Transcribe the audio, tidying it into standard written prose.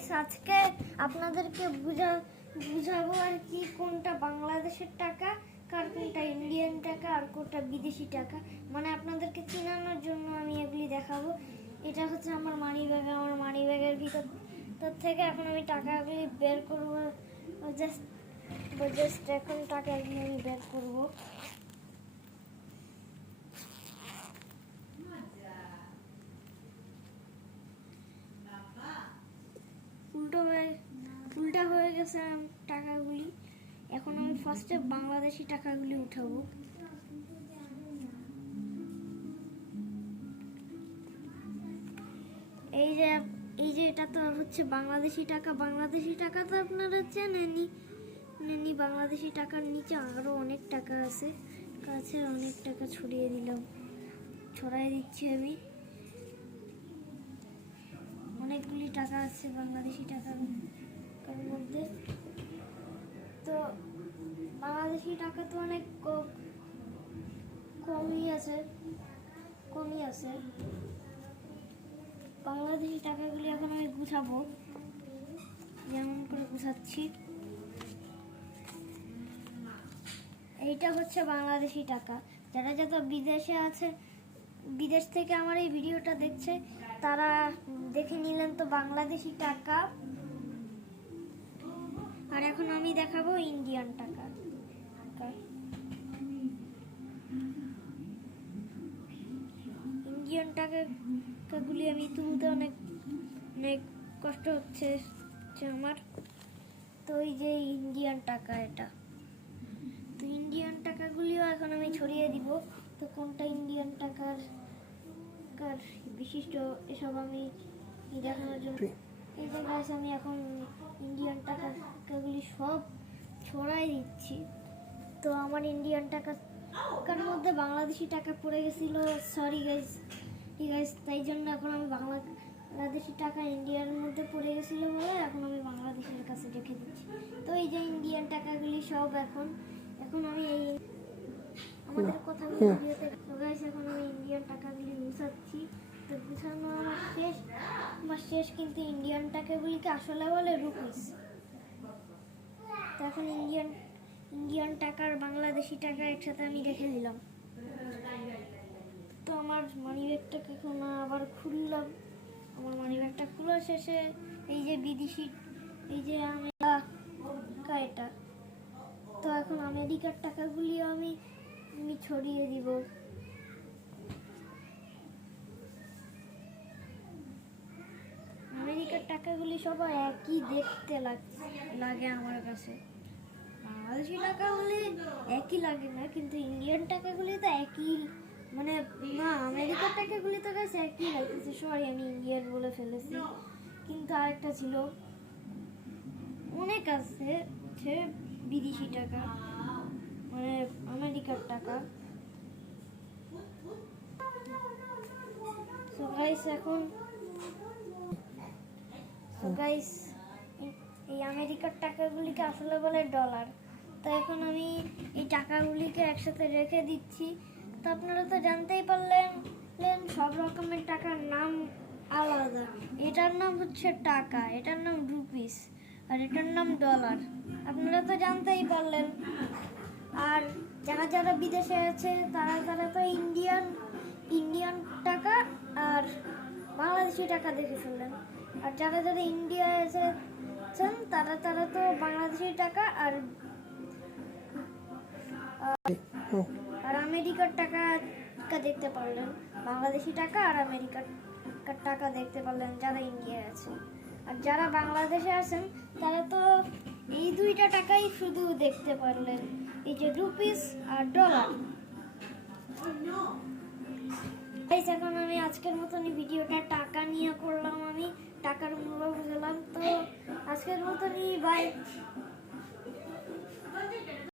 Guys আজকে আপনাদেরকে বুঝাবো আর কি কোনটা বাংলাদেশের টাকা, কার কোনটা ইন্ডিয়ান টাকা আর কোনটা বিদেশি টাকা। মানে আপনাদেরকে চিনানোর জন্য আমি এগুলি দেখাবো। এটা হচ্ছে আমার মানি ব্যাগ, আমার মানি ব্যাগের ভিতর থেকে এখন আমি টাকাগুলি বের করবো। জাস্ট এখন টাকাগুলি আমি বের করবো। উল্টা হয়ে গেছে টাকাগুলি। এখন আমি ফার্স্টে বাংলাদেশি টাকাগুলি উঠাবো। এই যে এটা তো হচ্ছে বাংলাদেশি টাকা। বাংলাদেশি টাকা তো আপনারা চেনেনই। বাংলাদেশি টাকার নিচে আরো অনেক টাকা আছে, কাছে অনেক টাকা ছড়িয়ে দিচ্ছি আমি। অনেকগুলি টাকা আছে বাংলাদেশি টাকার মধ্যে। তো বাংলাদেশি টাকা তো অনেক কমই আছে। বাংলাদেশি টাকাগুলি এখন আমি গুছাবো, যেমন করে গুছাচ্ছি। এইটা হচ্ছে বাংলাদেশি টাকা। যারা বিদেশে আছে, বিদেশ থেকে আমার এই ভিডিওটা দেখছে, তারা দেখে নিলেন তো বাংলাদেশি টাকা। আর এখন আমি দেখাবো ইন্ডিয়ান টাকা। ইন্ডিয়ান টাকাগুলি আমি তুলতে অনেক কষ্ট হচ্ছে আমার। তো এই যে ইন্ডিয়ান টাকা, এটা তো ইন্ডিয়ান টাকাগুলিও এখন আমি ছড়িয়ে দিব। তো কোনটা ইন্ডিয়ান টাকার বিশিষ্ট এসব আমি দেখানোর জন্য এই যে গাছ আমি এখন ইন্ডিয়ান টাকাগুলি সব ছড়াই দিচ্ছি। তো আমার ইন্ডিয়ান টাকার মধ্যে বাংলাদেশি টাকা পড়ে গেছিল, সরি গাইস, তাই জন্য এখন আমি বাংলাদেশি টাকা ইন্ডিয়ার মধ্যে পড়ে গেছিল বলে এখন আমি বাংলাদেশের কাছে রেখে দিচ্ছি। তো এই যে ইন্ডিয়ান টাকাগুলি সব এখন আমি এই আমাদের কথাগুলি ভিডিওতে গাইস এখন আমি ইন্ডিয়ান টাকাগুলি গুছাচ্ছি। তো গুছানো আমার শেষ কিন্তু ইন্ডিয়ান টাকাগুলিকে আসলে বলে রুপিস। তো এখন ইন্ডিয়ান টাকার বাংলাদেশি টাকা একসাথে আমি রেখে দিলাম। তো আমার মানি ব্যাগটাকে এখন আবার খুললাম। আমার মানি ব্যাগটা খোলার শেষে এই যে বিদেশি, এই যে আমেরিকা, এটা তো এখন আমেরিকার টাকাগুলিও আমি ছড়িয়ে দিব। আমেরিকার টাকাগুলি সবাই একই দেখতে লাগে আমার কাছে। বাংলাদেশি টাকাগুলি একই লাগে না, কিন্তু ইন্ডিয়ান টাকাগুলি তো একই, মানে না, আমেরিকার টাকাগুলি তো কাছে একই লাগতেছে। সরি, আমি ইন্ডিয়ান বলে ফেলেছি, কিন্তু আরেকটা ছিল, অনেক আছে বিদেশি টাকা, মানে আমেরিকার টাকা। সো গাইস এই আমেরিকার টাকাগুলিকে আসলে বলে ডলার। তো এখন আমি এই টাকাগুলিকে একসাথে রেখে দিচ্ছি। তো আপনারা তো জানতেই পারলেন সব রকমের টাকার নাম আলাদা। এটার নাম হচ্ছে টাকা, এটার নাম রুপিস, আর এটার নাম ডলার। আপনারা তো জানতেই পারলেন। আর যারা বিদেশে আছে তারা তো ইন্ডিয়ান টাকা আর বাংলাদেশি টাকা দেখে ফেললেন। আর যারা ইন্ডিয়ায় এসেছেন তারা তো বাংলাদেশি টাকা আর আমেরিকার টাকা দেখতে পারলেন। বাংলাদেশি টাকা আর আমেরিকার টাকা দেখতে পারলেন যারা ইন্ডিয়ায় আছে। আর যারা বাংলাদেশে আছেন তারা তো এই দুইটা টাকাই শুধু দেখতে পারলেন, এই যে রুপিস আর ডলার। এখন আমি আজকের মতনই ভিডিওটা টাকা নিয়ে করলাম, আমি টাকার মূল্য বুঝলাম। তো আজকের মতনই বাই।